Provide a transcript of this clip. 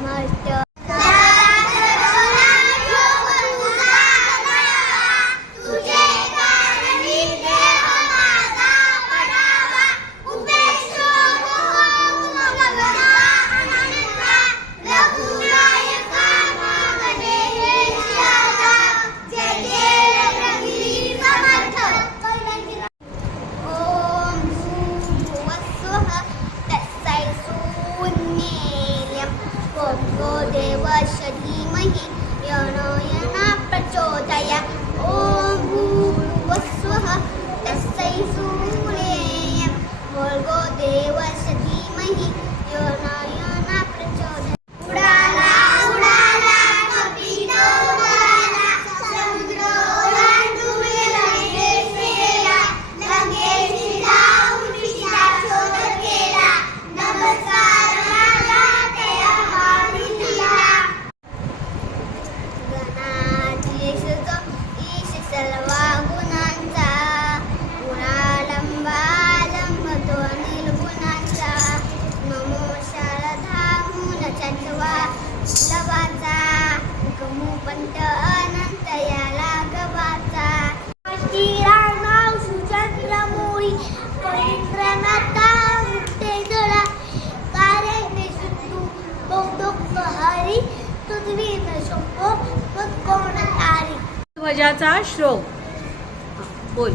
समर्थ देवस्य धीमहि यो न प्रचोदयात्। ॐ भूर्भुवस्सुः तत्सवितुर्वरेण्यं भर्गो देवस्य धीमहि यो न प्रचोदयात्। उडाला उडाला कपिलो उडाला समुद्र ओलांडून लगेच गेला लगेच जाऊन तिचा शोध केला नमस्कार माझा त्या सर्व गुणांचा गुणालंबालंब तो निर्गुणांचा नमो शारदा मूल चंदवा लवाचा गमू पंत अनंत याला गवाचा श्रीराम सुचंद्र मोळी पवित्रनाथा मुक्ते जळा कार्य सुतू बौद्धक हरी तुझवी न शंभो कोण तारी ध्वजाचा श्लोक बोल.